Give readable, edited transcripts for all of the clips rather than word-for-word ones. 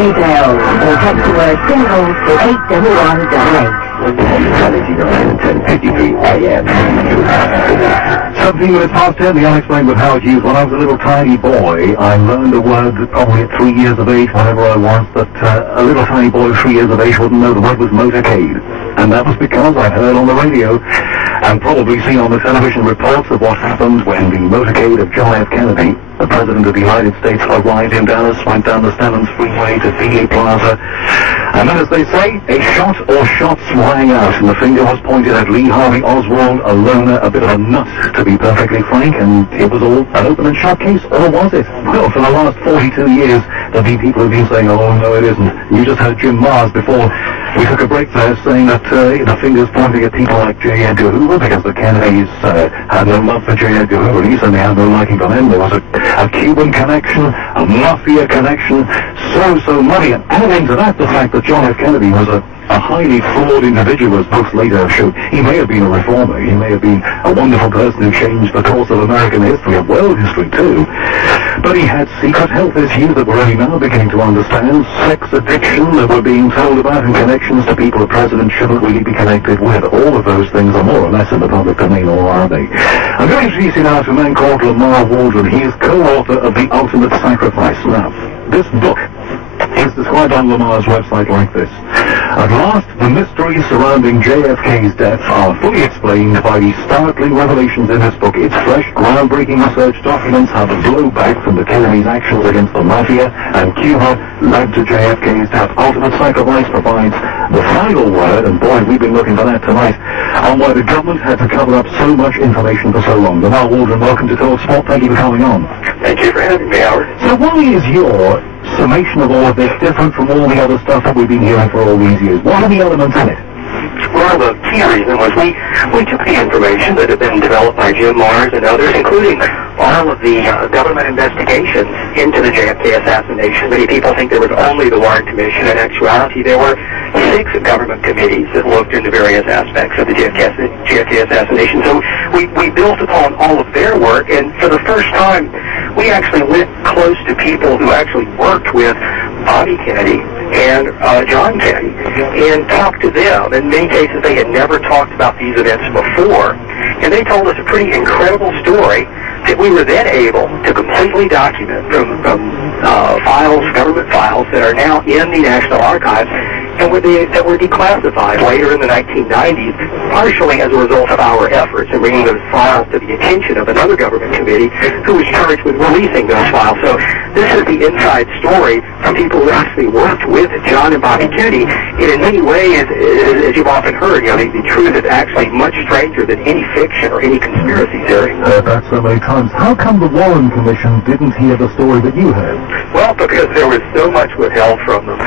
details or text the word symbols to 81188. 10:53 a.m. 17 minutes past 10, the Unexplained with Howard Hughes. When I was a little tiny boy, I learned a word probably at 3 years of age, whatever I was, that a little tiny boy 3 years of age wouldn't know. The word was motorcade. And that was because I heard on the radio and probably seen on the television reports of what happened when the motorcade of John F. Kennedy, the President of the United States, arrived in Dallas, went down the Stemmons Freeway to Dealey Plaza. And then, as they say, a shot or shots rang out, and the finger was pointed at Lee Harvey Oswald, a loner, a bit of a nut, to be perfectly frank, and it was all an open and shut case, or was it? Well, for the last 42 years, there've been people who've been saying, oh, no, it isn't. You just heard Jim Mars before we took a break there saying that the fingers pointing at people like J. Edgar Hoover, because the Kennedys had no love for J. Edgar Hoover, and he certainly had no liking for them. There was a Cuban connection, a mafia connection, so muddy. And adding to that the fact that John F. Kennedy was a highly flawed individual, as books later showed. He may have been a reformer. He may have been a wonderful person who changed the course of American history, of world history too. But he had secret health issues that we're only now beginning to understand, sex addiction that we're being told about, and connections to people a president shouldn't really be connected with. All of those things are more or less in the public domain, or are they? I'm going to introduce you now to a man called Lamarr Waldron. He is co-author of The Ultimate Sacrifice. Now, this book is described on Lamarr's website like this. At last, the mysteries surrounding JFK's death are fully explained by the startling revelations in this book. Its fresh, groundbreaking research documents how the blowback from the Kennedys' actions against the mafia and Cuba led to JFK's death. Ultimate Sacrifice provides the final word, and boy, we've been looking for that tonight, on why the government had to cover up so much information for so long. Lamarr Waldron, welcome to talkSPORT. Thank you for coming on. Thank you for having me, Howard. So why is your summation of all of this different from all the other stuff that we've been hearing for all these years? What are the elements in it? Well, the key reason was we took the information that had been developed by Jim Mars and others, including all of the government investigations into the JFK assassination. Many people think there was only the Warren Commission. In actuality, there were 6 government committees that looked into various aspects of the JFK assassination. So we built upon all of their work, and for the first time, we actually went close to people who actually worked with Bobby Kennedy and John Kennedy and talked to them. In many cases, they had never talked about these events before, and they told us a pretty incredible story that we were then able to completely document from files, government files that are now in the National Archives, and that were declassified later in the 1990s, partially as a result of our efforts in bringing those files to the attention of another government committee who was charged with releasing those files. So this is the inside story from people who actually worked with John and Bobby Kennedy. And in many ways, as you've often heard, the truth is actually much stranger than any fiction or any conspiracy theory. That's so many times. How come the Warren Commission didn't hear the story that you heard? Well, because there was so much withheld from them.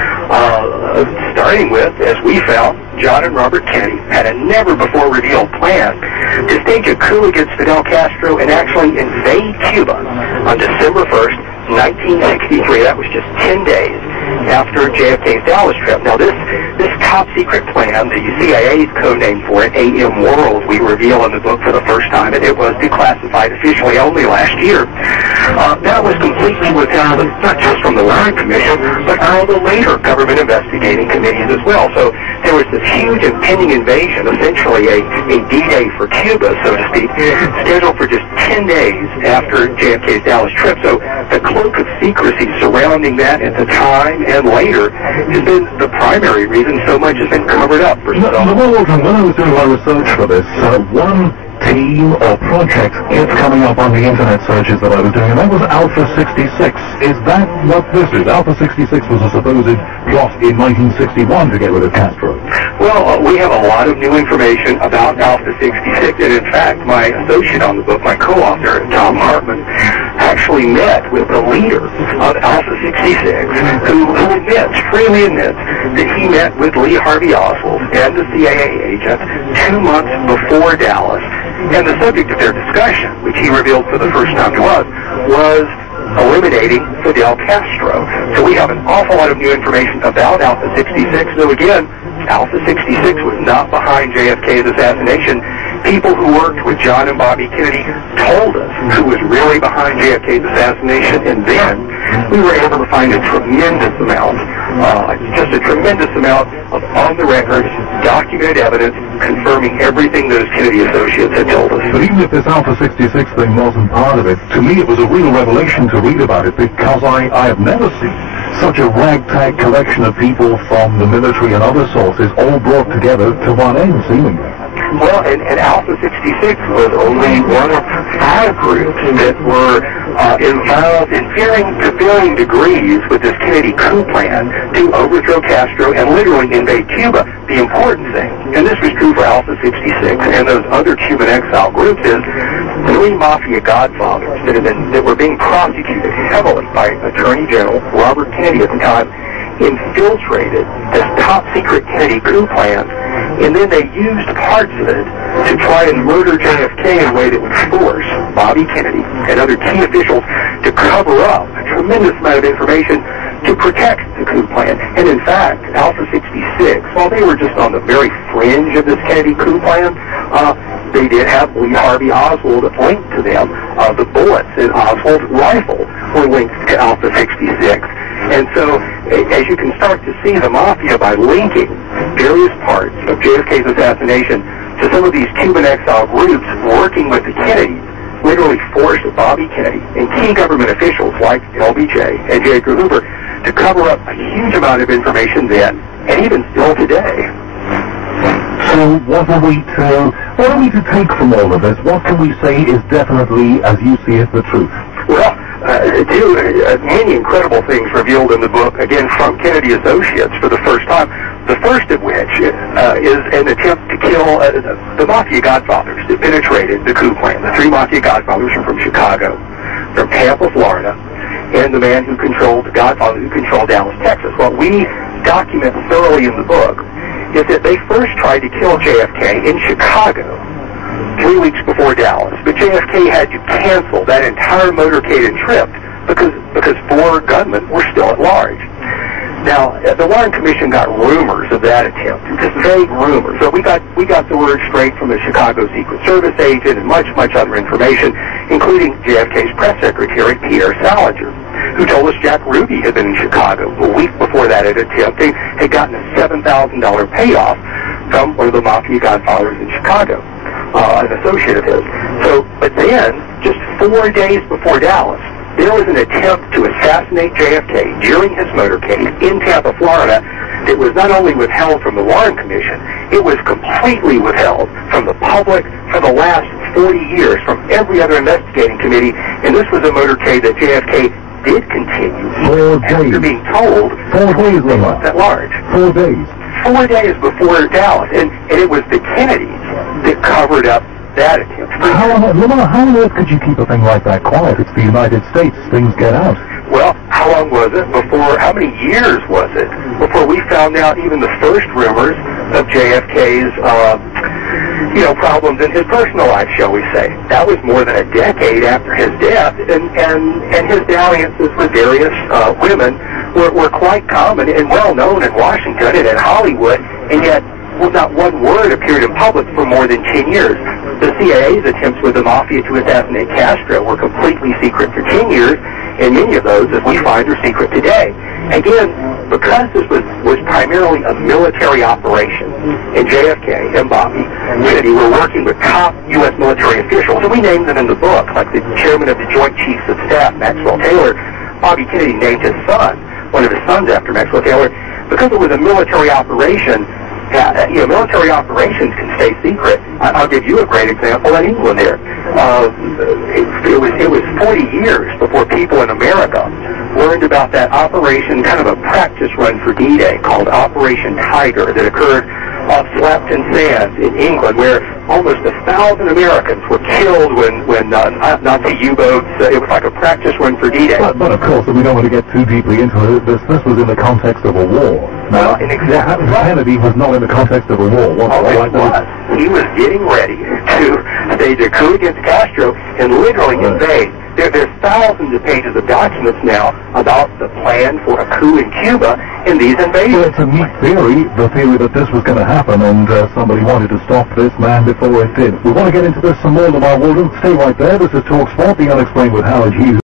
Starting with, as we found, John and Robert Kennedy had a never-before-revealed plan to stage a coup against Fidel Castro and actually invade Cuba on December 1st, 1963. That was just 10 days after JFK's Dallas trip. Now, this top-secret plan, the CIA's code name for it, AM World, we reveal in the book for the first time, and it was declassified officially only last year. That was completely withheld, not just from the Warren Commission, but all the later government investigating committees as well. So there was this huge impending invasion, essentially a D-Day for Cuba, so to speak, scheduled for just 10 days after JFK's Dallas trip. So the cloak of secrecy surrounding that at the time and later has been the primary reason so much has been covered up for so long. When I was doing my research for this, one team or project kept coming up on the internet searches that I was doing, and that was Alpha 66. Is that what this is? Alpha 66 was a supposed plot in 1961 to get rid of Castro. Well, we have a lot of new information about Alpha 66, and in fact, my associate on the book, my co-author, Tom Hartman, actually met with the leader of Alpha 66, who freely admits that he met with Lee Harvey Oswald and the CIA agent 2 months before Dallas. And the subject of their discussion, which he revealed for the first time to us, was eliminating Fidel Castro. So we have an awful lot of new information about Alpha 66. So again, Alpha 66 was not behind JFK's assassination. People who worked with John and Bobby Kennedy told us who was really behind JFK's assassination, and then we were able to find a tremendous amount just a tremendous amount of on-the-record, documented evidence confirming everything those Kennedy associates had told us. But even if this Alpha 66 thing wasn't part of it, to me it was a real revelation to read about it, because I have never seen such a ragtag collection of people from the military and other sources all brought together to one end, seemingly. Well, and Alpha 66 was only one of 5 groups that were involved in varying degrees with this Kennedy coup plan to overthrow Castro and literally invade Cuba. The important thing, and this was true for Alpha 66 and those other Cuban exile groups, is 3 mafia godfathers that were being prosecuted heavily by Attorney General Robert Kennedy at the time infiltrated this top-secret Kennedy coup plan, and then they used parts of it to try and murder JFK in a way that would force Bobby Kennedy and other key officials to cover up a tremendous amount of information to protect the coup plan. And in fact, Alpha 66, while they were just on the very fringe of this Kennedy coup plan, they did have Lee Harvey Oswald linked to them. The bullets in Oswald's rifle were linked to Alpha 66. And so, as you can start to see the mafia, by linking various parts of JFK's assassination to some of these Cuban exile groups working with the Kennedys, literally forced Bobby Kennedy and key government officials like LBJ and J. Edgar Hoover to cover up a huge amount of information then, and even still today. So what are we to take from all of this? What can we say is definitely, as you see it, the truth? Well, many incredible things revealed in the book, again, from Kennedy associates for the first time. The first of which is an attempt to kill the Mafia Godfathers that penetrated the coup plan. The 3 Mafia Godfathers are from Chicago, from Tampa, Florida, and the man who controlled, the Godfather who controlled Dallas, Texas. What we document thoroughly in the book is that they first tried to kill JFK in Chicago 3 weeks before Dallas, but JFK had to cancel that entire motorcade and trip because 4 gunmen were still at large. Now, the Warren Commission got rumors of that attempt, just vague rumors. So we got the word straight from a Chicago Secret Service agent and much other information, including JFK's press secretary, Pierre Salinger, who told us Jack Ruby had been in Chicago a week before that attempt. They had gotten a $7,000 payoff from one of the Mafia Godfathers in Chicago, an associate of his. So, but then, just 4 days before Dallas, there was an attempt to assassinate JFK during his motorcade in Tampa, Florida, that was not only withheld from the Warren Commission, it was completely withheld from the public for the last 40 years, from every other investigating committee, and this was a motorcade that JFK did continue 4 days. After being told 4 days, it was that large. 4 days. 4 days before Dallas, and it was the Kennedys that covered up that attempt. Lamarr, how on earth could you keep a thing like that quiet? It's the United States. Things get out. Well, how long was it before, how many years was it before we found out even the first rumors of JFK's, problems in his personal life, shall we say? That was more than a decade after his death, and his dalliances with various women were quite common and well known in Washington and in Hollywood, and yet not one word appeared in public for more than 10 years. The CIA's attempts with the Mafia to assassinate Castro were completely secret for 10 years, and many of those, as we find, are secret today. Again, because this was primarily a military operation, and JFK and Bobby Kennedy were working with top U.S. military officials, and we named them in the book, like the chairman of the Joint Chiefs of Staff, Maxwell Taylor. Bobby Kennedy named his son, one of his sons, after Maxwell Taylor, because it was a military operation. Military operations can stay secret. I'll give you a great example in England there. It was 40 years before people in America learned about that operation, kind of a practice run for D-Day called Operation Tiger, that occurred off Slapton Sands in England, where almost 1,000 Americans were killed when Nazi U-boats. It was like a practice run for D-Day. But of course, we don't want to get too deeply into it. This was in the context of a war. Now, exactly. Kennedy was not in the context of a war. He was getting ready to stage a coup against Castro and literally invade. There's thousands of pages of documents now about the plan for a coup in Cuba in these invasions. Well, it's a neat theory, the theory that this was going to happen, and somebody wanted to stop this man before it did. We want to get into this some more, Lamarr Waldron. Stay right there. This is talkSPORT, the Unexplained with Hughes.